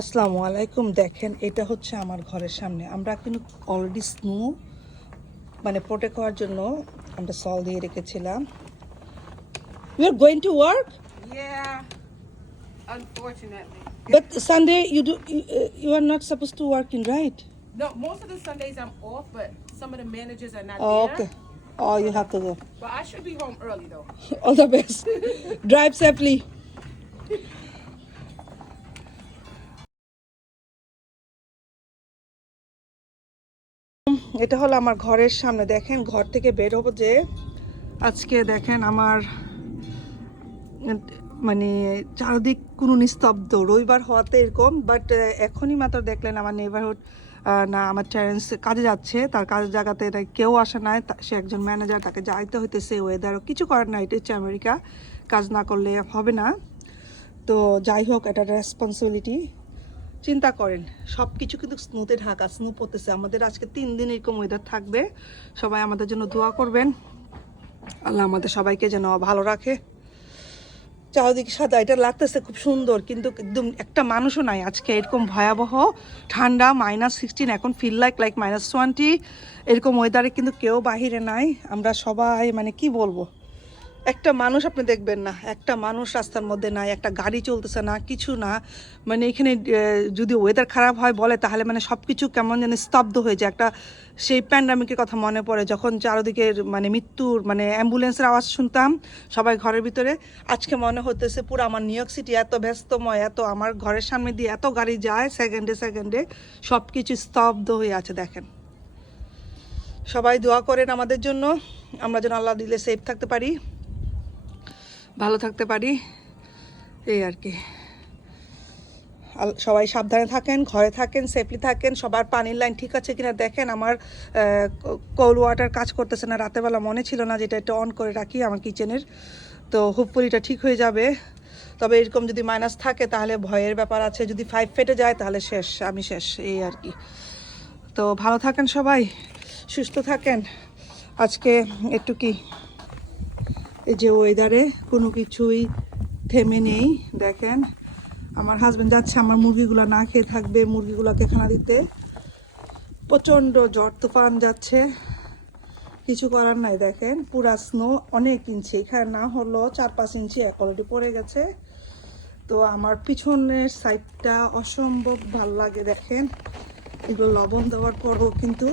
আসসালামু আলাইকুম। দেখেন এটা হচ্ছে আমার ঘরের সামনে। আমরা কিন্তু অলরেডি স্নো মানে প্রোটেক্ট করার জন্য আমরা সল দিয়ে রেখেছিলাম। You are going to work? Yeah, unfortunately. But Sunday you are not supposed to work in, right? No, most of the Sundays I'm off, but some of the managers are not Oh, there. okay. Oh, you have to go. But I should be home early though. All the best. Drive safely. এটা হলো আমার ঘরের সামনে। দেখেন ঘর থেকে বের হবো যে আজকে দেখেন আমার মানে চারদিক কোনো নিস্তব্ধ, রবিবার হওয়াতে এরকম। বাট এখনই মাত্র দেখলেন আমার নেইবারহুড না আমার টেরেন্স কাজে যাচ্ছে, তার কাজের জায়গাতে কেউ আসে নাই, সে একজন ম্যানেজার, তাকে যাইতে হইতেছে। ওয়েদারও কিছু করার নাই, এটা হচ্ছে আমেরিকা, কাজ না করলে হবে না। তো যাই হোক, এটা রেসপন্সিবিলিটি। চিন্তা করেন সব কিছু কিন্তু স্নোতে ঢাকা, স্নো পড়তেছে। আমাদের আজকে 3 দিন এরকম ওয়েদার থাকবে। সবাই আমাদের জন্য দোয়া করবেন, আল্লাহ আমাদের সবাইকে যেন ভালো রাখে। চারদিকে সাদা, এটা লাগতেছে খুব সুন্দর, কিন্তু একদম একটা মানুষও নাই আজকে। এরকম ভয়াবহ ঠান্ডা, -16, এখন ফিল লাইক -20 এরকম ওয়েদারে কিন্তু কেউ বাহিরে নাই। আমরা সবাই মানে কি বলবো, একটা মানুষ আপনি দেখবেন না, একটা মানুষ রাস্তার মধ্যে নাই, একটা গাড়ি চলতেছে না, কিছু না। মানে এখানে যদি ওয়েদার খারাপ হয় বলে তাহলে মানে সব কিছু কেমন যেন স্তব্ধ হয়ে যায়। একটা সেই প্যান্ডামিকের কথা মনে পড়ে, যখন চারদিকে মানে মৃত্যুর মানে অ্যাম্বুলেন্সের আওয়াজ শুনতাম সবাই ঘরের ভিতরে। আজকে মনে হতেছে পুরো আমার নিউ ইয়র্ক সিটি এত ব্যস্তময়, এত আমার ঘরের সামনে দিয়ে এত গাড়ি যায় সেকেন্ডে সেকেন্ডে, সব কিছু স্তব্ধ হয়ে আছে। দেখেন সবাই দোয়া করেন আমাদের জন্য, আমরা যেন আল্লাহ দিলে সেফ থাকতে পারি, ভালো থাকতে পারি, এই আর কি। সবাই সাবধানে থাকেন, ঘরে থাকেন, সেফলি থাকেন। সবার পানির লাইন ঠিক আছে কিনা দেখেন। আমার কোল্ড ওয়াটার কাজ করতেছে না, রাতেরবেলা মনে ছিল না যেটা এটা অন করে রাখি আমার কিচেনের। তো হোপফুলি এটা ঠিক হয়ে যাবে। তবে এরকম যদি মাইনাস থাকে তাহলে ভয়ের ব্যাপার আছে, যদি 5 ফেটে যায় তাহলে শেষ, আমি শেষ, এই আর কি। তো ভালো থাকেন সবাই, সুস্থ থাকেন। আজকে একটু কি এই যে ওয়েদারে কোনো কিছুই থেমে নেই। দেখেন আমার হাজব্যান্ড যাচ্ছে আমার মুরগিগুলো না খেয়ে থাকবে, মুরগিগুলোকে খানা দিতে। প্রচণ্ড ঝড় তুফান যাচ্ছে, কিছু করার নাই। দেখেন পুরা স্নো, অনেক ইঞ্চি, এখানে না হলো 4-5 ইঞ্চি অলরেডি পড়ে গেছে। তো আমার পিছনের সাইডটা অসম্ভব ভাল লাগে। দেখেন এগুলো লবণ দেওয়ার পরও কিন্তু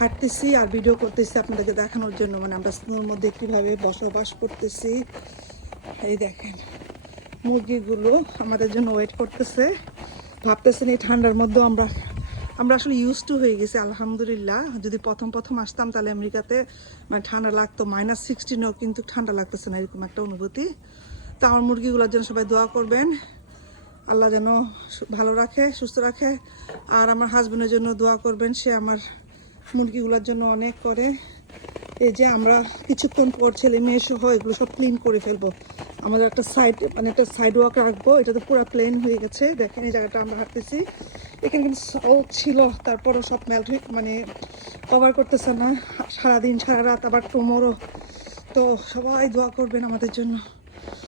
হাঁটতেছি আর ভিডিও করতেছি আপনাদেরকে দেখানোর জন্য, মানে আমরা স্নোর মধ্যে কীভাবে বসবাস করতেছি। এই দেখেন মুরগিগুলো আমাদের জন্য ওয়েট করতেছে, ভাবতেছেন এই ঠান্ডার মধ্যেও আমরা আসলে ইউজ টু হয়ে গেছি আলহামদুলিল্লাহ। যদি প্রথম আসতাম তাহলে আমেরিকাতে মানে ঠান্ডা লাগতো, -16ও কিন্তু ঠান্ডা লাগতেছে না, এরকম একটা অনুভূতি। তো আমার মুরগিগুলোর জন্য সবাই দোয়া করবেন, আল্লাহ যেন ভালো রাখে, সুস্থ রাখে। আর আমার হাজব্যান্ডের জন্য দোয়া করবেন, সে আমার মুরগিগুলোর জন্য অনেক করে। এই যে আমরা কিছুক্ষণ পর ছেলে মেয়ে সহ এগুলো সব ক্লিন করে ফেলবো। আমাদের একটা সাইড মানে একটা সাইড ওয়াক রাখবো, এটা তো পুরো প্লেন হয়ে গেছে। দেখেন এই জায়গাটা আমরা হাঁটতেছি, এখানে কিন্তু সল্ট ছিল, তারপরও সব মেল্ট হয়ে মানে কভার করতেছে না। সারাদিন সারা রাত আবার টুমরো। তো সবাই দোয়া করবেন আমাদের জন্য।